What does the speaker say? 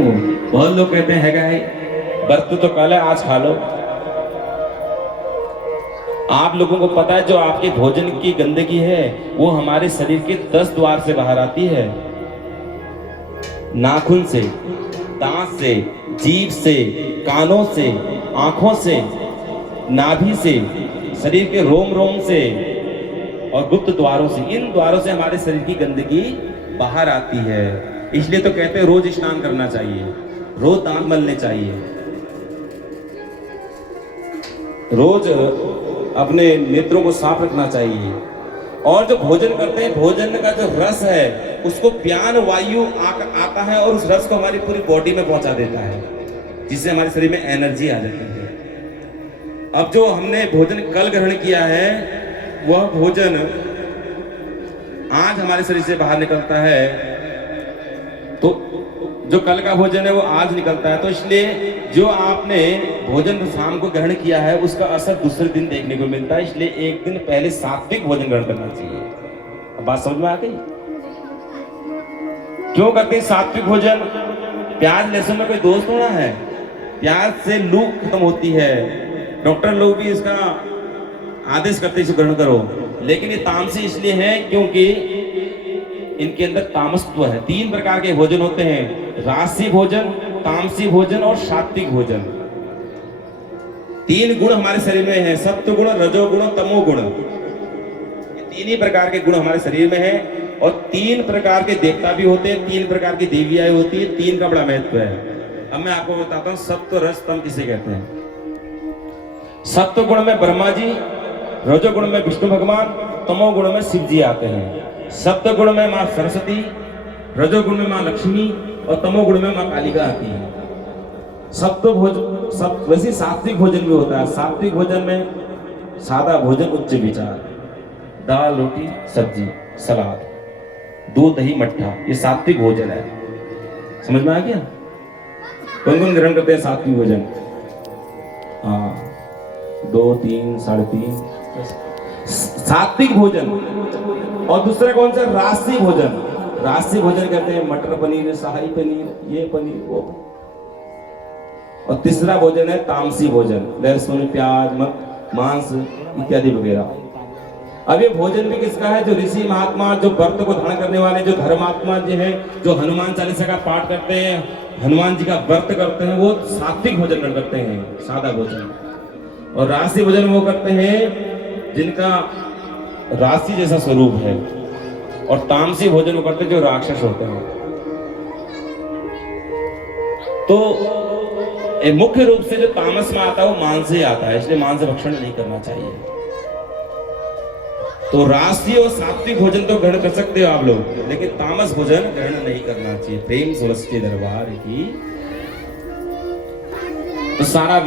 तुम? बहुत लोग कहते हैं है व्रत तो कल है, आज खा लो। आप लोगों को पता है जो आपके भोजन की गंदगी है वो हमारे शरीर के 10 द्वार से बाहर आती है। नाखून से, दांत से, जीभ से, कानों से, आंखों से, नाभि से, शरीर के रोम रोम से और गुप्त द्वारों से। इन द्वारों से हमारे शरीर की गंदगी बाहर आती है। इसलिए तो कहते हैं रोज स्नान करना चाहिए, रोज दांत मलने चाहिए, रोज अपने नेत्रों को साफ रखना चाहिए। और जो भोजन करते हैं, भोजन का जो रस है उसको प्यान वायु आता है और उस रस को हमारी पूरी बॉडी में पहुंचा देता है, जिससे हमारे शरीर में एनर्जी आ जाती है। अब जो हमने भोजन कल ग्रहण किया है वह भोजन आज हमारे शरीर से बाहर निकलता है, तो जो कल का भोजन है वो आज निकलता है। तो इसलिए जो आपने भोजन शाम को ग्रहण किया है उसका असर दूसरे दिन देखने को मिलता है। इसलिए एक दिन पहले सात्विक भोजन ग्रहण करना चाहिए। अब बात समझ में आ गई? क्यों करते हैं सात्विक भोजन? प्याज लहसुन में कोई दोष थोड़ा है, प्याज से लू खत्म होती है। डॉक्टर लोग भी इसका आदेश करते हैं ग्रहण करो, लेकिन ये तामसी इसलिए है क्योंकि इनके अंदर तामसत्व है। 3 प्रकार के भोजन होते हैं, राजसी भोजन, तामसी भोजन और सात्विक भोजन। 3 गुण हमारे शरीर में है, सत्व गुण, रजोगुण, तमोगुण। ये 3 ही प्रकार के गुण हमारे शरीर में है और 3 प्रकार के देवता भी होते हैं, 3 प्रकार की देवियां होती है। 3 का बड़ा महत्व है। अब मैं आपको बताता हूँ सत्व रज तम किसे कहते हैं। सत्व गुण में ब्रह्मा जी, रजोगुण में विष्णु भगवान, तमोगुण में शिव जी आते हैं। सत्व गुण में मां सरस्वती, रजोगुण में मां लक्ष्मी और तमोगुण में मां कालिका आती है। सत्व भोजन वैसे सात्विक भोजन भी होता है। सात्विक भोजन में सादा भोजन, उच्च विचार, दाल रोटी सब्जी सलाद, दूध दही मट्ठा, ये सात्विक भोजन है। समझ में आ गया? कौन कौन ग्रहण करते हैं सात्विक भोजन? हाँ, 2 3 3.5 सात्विक भोजन। और दूसरा कौन सा? राजसी भोजन। राजसी भोजन कहते हैं मटर पनीर, शाही पनीर, ये पनीर वो। और तीसरा भोजन है तामसी भोजन, लहसुन प्याज मांस इत्यादि वगैरह। अब ये भोजन भी किसका है? जो ऋषि महात्मा, जो व्रत को धारण करने वाले, जो धर्मात्मा जी हैं, जो हनुमान चालीसा का पाठ करते हैं, हनुमान जी का व्रत करते हैं, वो सात्विक भोजन ग्रहण करते हैं, सादा भोजन। और राजसी भोजन वो करते हैं जिनका राशि जैसा स्वरूप है। और तामसी भोजन वो करते हैं जो राक्षस होते हैं। तो मुख्य रूप से जो तामस में आता है वो मांस से आता है, इसलिए मांस भक्षण नहीं करना चाहिए। तो राशि और सात्विक भोजन तो ग्रहण कर सकते हो आप लोग, लेकिन तामस भोजन ग्रहण नहीं करना चाहिए। प्रेम सुलस के दरबार की तो सारा